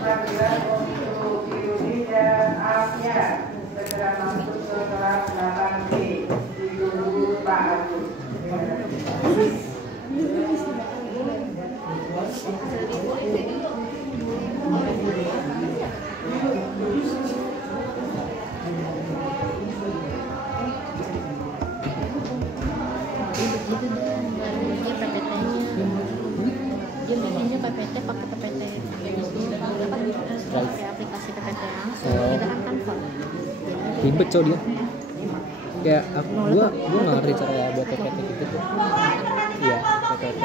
Panggilan untuk Yudi dan Afia segera masuk ke kelas 8B. Ditunggu Pak Agus. Dia bikinnya PPT pakai PPT pakai aplikasi PPT langsung kita kan Canva ribet cowok dia kayak gua nggak ngerti cara buat PPT gitu tuh. Iya PPT.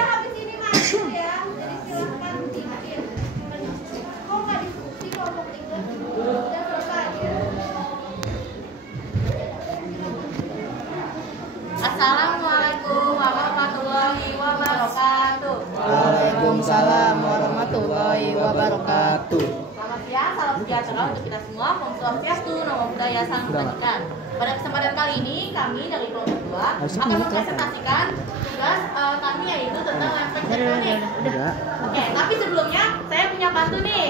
Assalamualaikum warahmatullahi wabarakatuh. Waalaikumsalam warahmatullahi wabarakatuh. Selamat siang, salam sejahtera untuk kita semua. Om Swastiastu, Namo Buddhaya, Salam Kebajikan. Pada kesempatan kali ini kami dari kelompok 2 akan mempresentasikan tugas kami yaitu tentang lempeng tektonik. Oke, tapi sebelumnya saya punya pantun nih.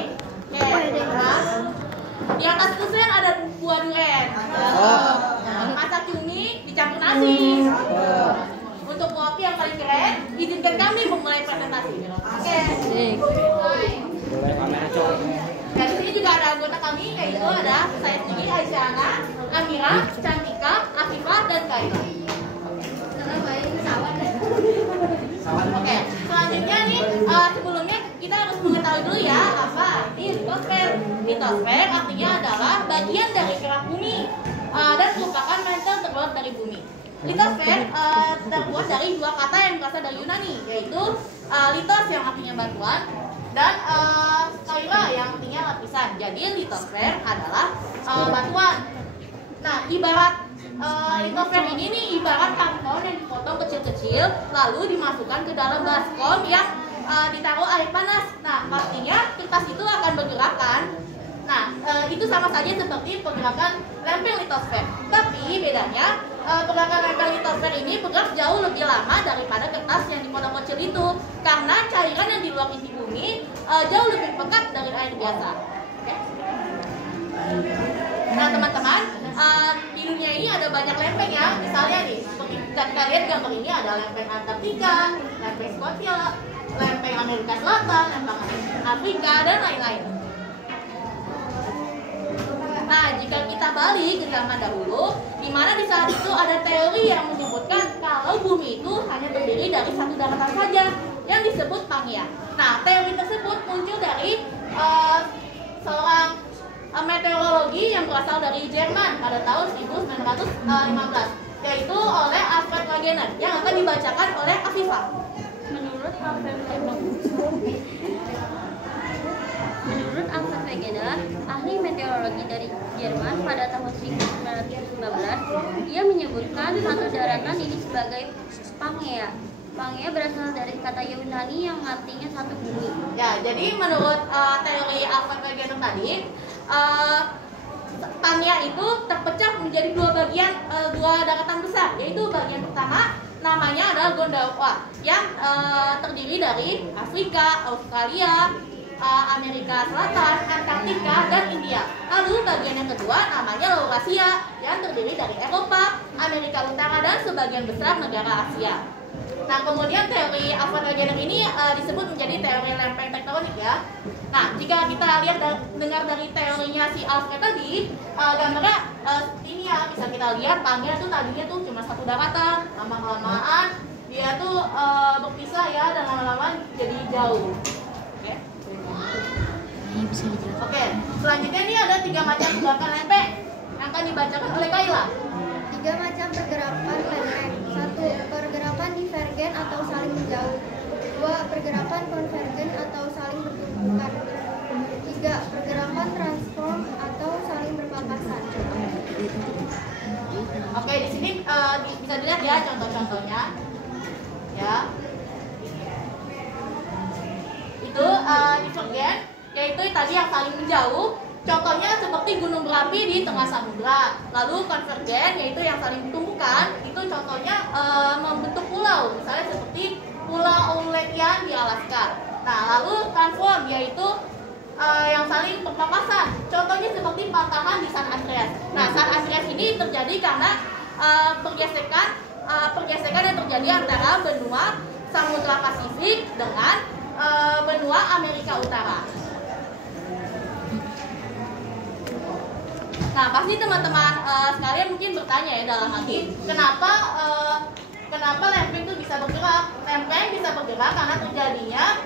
Di atas kusen ada buah durian. Masak cumi dicampur nasi. Untuk kopi yang paling keren, izinkan kami memulai presentasi. Oke. Dan di sini juga ada anggota kami, yaitu ada saya sendiri, Aisyana, Amira, Cantika, Afifah, dan Kaila. Oke, selanjutnya nih, sebelumnya kita harus mengetahui dulu ya apa arti litosfer. Litosfer artinya adalah bagian dari kerak bumi dan merupakan mantel terluar dari bumi. Litosfer terbuat dari dua kata yang berasal dari Yunani, yaitu litos yang artinya batuan dan kaila yang artinya lapisan. Jadi litosfer adalah batuan. Nah, ibarat litosfer ini nih ibarat karton yang dipotong kecil-kecil lalu dimasukkan ke dalam baskom yang ditaruh air panas. Nah, pastinya kertas itu akan bergerak kan. Nah, itu sama saja seperti pergerakan lempeng litosfer. Tapi bedanya pergerakan lempeng litosfer ini bergerak jauh lebih lama daripada kertas yang dipotong kecil itu, karena cairan yang di luar inti bumi jauh lebih pekat dari air biasa. Okay. Nah teman-teman, di dunia ini ada banyak lempeng ya. Misalnya nih, seperti kita lihat gambar ini ada lempeng Antartika, lempeng Skotsia, lempeng Amerika Selatan, lempeng Afrika, dan lain-lain. Nah, jika kita balik ke zaman dahulu, di mana di saat itu ada teori yang menyebutkan kalau bumi itu hanya terdiri dari satu daratan saja, yang disebut Pangea. Nah, teori tersebut muncul dari seorang meteorologi yang berasal dari Jerman pada tahun 1915, yaitu oleh Alfred Wegener, yang akan dibacakan oleh Afifah. Menurut Alfred Wegener, ahli meteorologi dari Jerman pada tahun 1915, ia menyebutkan satu daratan ini sebagai Pangea. Pangea berasal dari kata Yunani yang artinya satu bumi. Ya, jadi menurut teori Alfred Wegener tadi, Pangea itu terpecah menjadi dua bagian, dua daratan besar, yaitu bagian pertama namanya adalah Gondwana yang terdiri dari Afrika, Australia, Amerika Selatan, Antartika, dan India. Lalu bagian yang kedua namanya Laurasia yang terdiri dari Eropa, Amerika Utara, dan sebagian besar negara Asia. Nah, kemudian teori Alfred Wegener ini disebut menjadi teori lempeng tektonik ya. Nah, jika kita lihat dengar dari teorinya si Alfred tadi, gambarnya ini ya, bisa kita lihat Pangea tuh tadinya tuh cuma satu daratan, lama-kelamaan dia tuh berpisah ya, dan lama-lama jadi jauh. Oke. Oke, selanjutnya ini ada 3 macam pergerakan lempeng yang akan dibacakan oleh Kaila. 3 macam pergerakan lempeng. 1. Pergerakan divergen atau saling menjauh. 2. Pergerakan konvergen atau saling bertumbukan. 3. Pergerakan transform atau saling berpapasan. Oke, di sini bisa dilihat ya contoh-contohnya. Ya. Itu divergen, yaitu tadi yang saling menjauh. Contohnya seperti gunung berapi di tengah samudra. Lalu konvergen, yaitu yang saling bertumbukan, itu contohnya membentuk pulau, misalnya seperti Pulau Aleutian di Alaska. Nah, lalu transform, yaitu yang saling saling berpapasan. Contohnya seperti patahan di San Andreas. Nah, San Andreas ini terjadi karena pergesekan yang terjadi antara benua Samudra Pasifik dengan benua Amerika Utara. Nah, pasti teman-teman sekalian mungkin bertanya ya dalam hati, kenapa lempeng itu bisa bergerak? Lempeng bisa bergerak karena terjadinya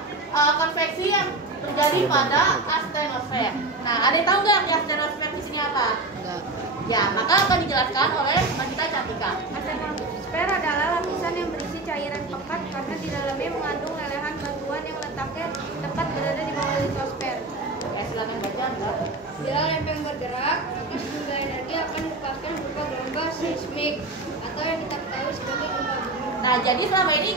konveksi yang terjadi pada astenosfer. Nah, ada yang tahu nggak arti astenosfer di sini apa? Enggak. Ya, maka akan dijelaskan oleh Magita Cantika. Astenosfer adalah lapisan yang berisi cairan pekat karena di dalamnya mengandung lelehan batuan yang letaknya tepat berada di bawah litosfer. Oke, silakan baca, Mbak. Bila lempeng bergerak, maka sejumlah energi akan dilepaskan berupa gelombang seismik atau yang kita ketahui sebagai gempa bumi. Nah, jadi selama ini